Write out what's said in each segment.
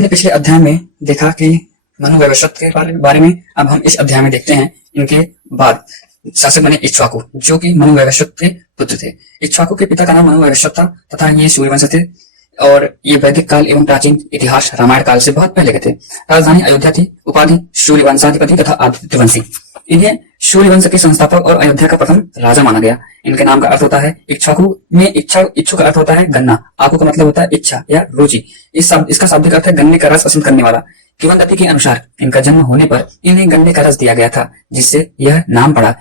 हमने पिछले अध्याय में देखा कि मनु वैवस्वत के बारे में। अब हम इस अध्याय में देखते हैं इनके बाद शासक बने इक्ष्वाकु, जो कि मनु वैवस्वत के पुत्र थे। इक्ष्वाकु के पिता का नाम मनु वैवस्वत था तथा ये सूर्यवंश थे और ये वैदिक काल एवं प्राचीन इतिहास रामायण काल से बहुत पहले के थे। राजधानी अयोध्या थी। उपाधि सूर्यवंशाधिपति तथा आदित्यवंशी। इन्हें सूर्यवंश के संस्थापक और अयोध्या का प्रथम राजा माना गया। इनके नाम का अर्थ होता है इक्ष्वाकु में इच्छु का अर्थ होता है गन्ना। आकु का मतलब होता है इच्छा या रुचि। इसका शाब्दिक अर्थ है गन्ने का रस पसंद करने वाला। किंवदंती के अनुसार इनका जन्म होने पर इन्हें गन्ने का रस दिया गया था, जिससे यह नाम पड़ा।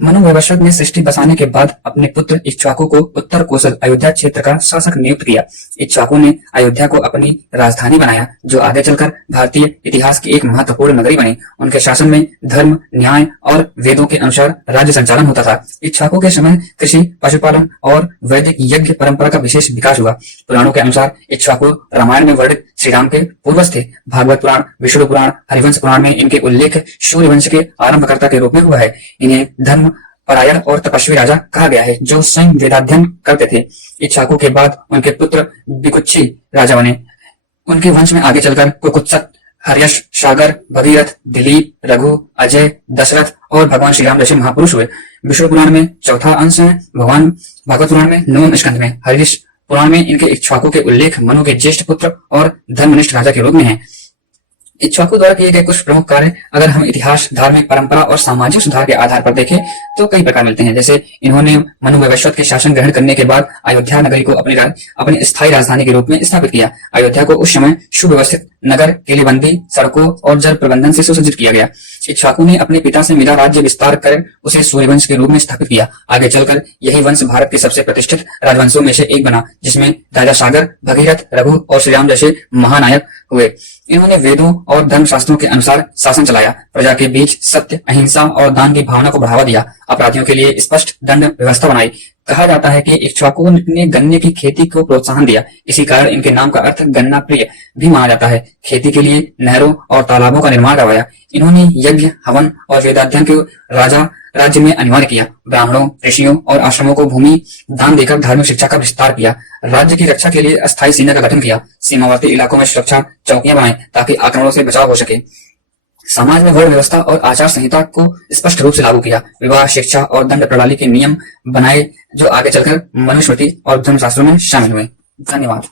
मनु वैवस्वत ने सृष्टि बसाने के बाद अपने पुत्र इक्ष्वाकु को उत्तर कोसल अयोध्या क्षेत्र का शासक नियुक्त किया। इक्ष्वाकु ने अयोध्या को अपनी राजधानी बनाया, जो आगे चलकर भारतीय इतिहास की एक महत्वपूर्ण नगरी बनी। उनके शासन में धर्म, न्याय और वेदों के अनुसार राज्य संचालन होता था। इक्ष्वाकु के समय कृषि, पशुपालन और वैदिक यज्ञ परंपरा का विशेष विकास हुआ। पुराणों के अनुसार इक्ष्वाकु रामायण में वर्णित श्री राम के पूर्वज थे। भागवत पुराण, विष्णु पुराण, हरिवंश पुराण में इनके उल्लेख सूर्यवंश के आरंभकर्ता के रूप में हुआ है। इन्हें धर्म परायण और तपस्वी राजा कहा गया है, जो स्वयं वेदाध्ययन करते थे। इक्ष्वाकु के बाद उनके पुत्र विकुक्षी राजा बने। उनके वंश में आगे चलकर कुकुत्सक, हर्यश, सागर, भगीरथ, दिलीप, रघु, अजय, दशरथ और भगवान श्री राम जैसे महापुरुष हुए। विष्णु पुराण में चौथा अंश है। भगवान भागवत पुराण में 9वें स्कंध में, हरिवंश पुराण में इनके इक्ष्वाकु के उल्लेख मनु के ज्येष्ठ पुत्र और धर्मनिष्ठ राजा के रूप में है। इक्ष्वाकु द्वारा किए गए कुछ प्रमुख कार्य अगर हम इतिहास, धार्मिक परंपरा और सामाजिक सुधार के आधार पर देखें तो कई प्रकार मिलते हैं। जैसे इन्होंने मनु वैवस्वत के शासन ग्रहण करने के बाद अयोध्या नगरी को अपनी स्थायी राजधानी के रूप में स्थापित किया। अयोध्या को उस समय सुव्यवस्थित नगर, किलेबंदी, सड़कों और जल प्रबंधन से सुसज्जित किया गया। इक्ष्वाकु ने अपने पिता से मिला राज्य विस्तार कर उसे सूर्यवंश के रूप में स्थापित किया। आगे चलकर यही वंश भारत के सबसे प्रतिष्ठित राजवंशों में से एक बना, जिसमें राजा सागर, भगीरथ, रघु और श्रीराम जैसे महानायक हुए। इन्होंने वेदों और धर्मशास्त्रों के अनुसार शासन चलाया। प्रजा के बीच सत्य, अहिंसा और दान की भावना को बढ़ावा दिया। अपराधियों के लिए स्पष्ट दंड व्यवस्था बनाई। कहा जाता है कि इक्ष्वाकु ने गन्ने की खेती को प्रोत्साहन दिया। इसी कारण इनके नाम का अर्थ गन्ना प्रिय भी माना जाता है। खेती के लिए नहरों और तालाबों का निर्माण करवाया। इन्होंने यज्ञ, हवन और वेदाध्ययन के राज्य में अनिवार्य किया। ब्राह्मणों, ऋषियों और आश्रमों को भूमि दान देकर धार्मिक शिक्षा का विस्तार किया। राज्य की रक्षा के लिए अस्थायी सेना का गठन किया। सीमावर्ती इलाकों में सुरक्षा चौकियां बनाई ताकि आक्रमणों से बचाव हो सके। समाज में वर्ण व्यवस्था और आचार संहिता को स्पष्ट रूप से लागू किया। विवाह, शिक्षा और दंड प्रणाली के नियम बनाए, जो आगे चलकर मनुस्मृति और धर्मशास्त्रों में शामिल हुए। धन्यवाद।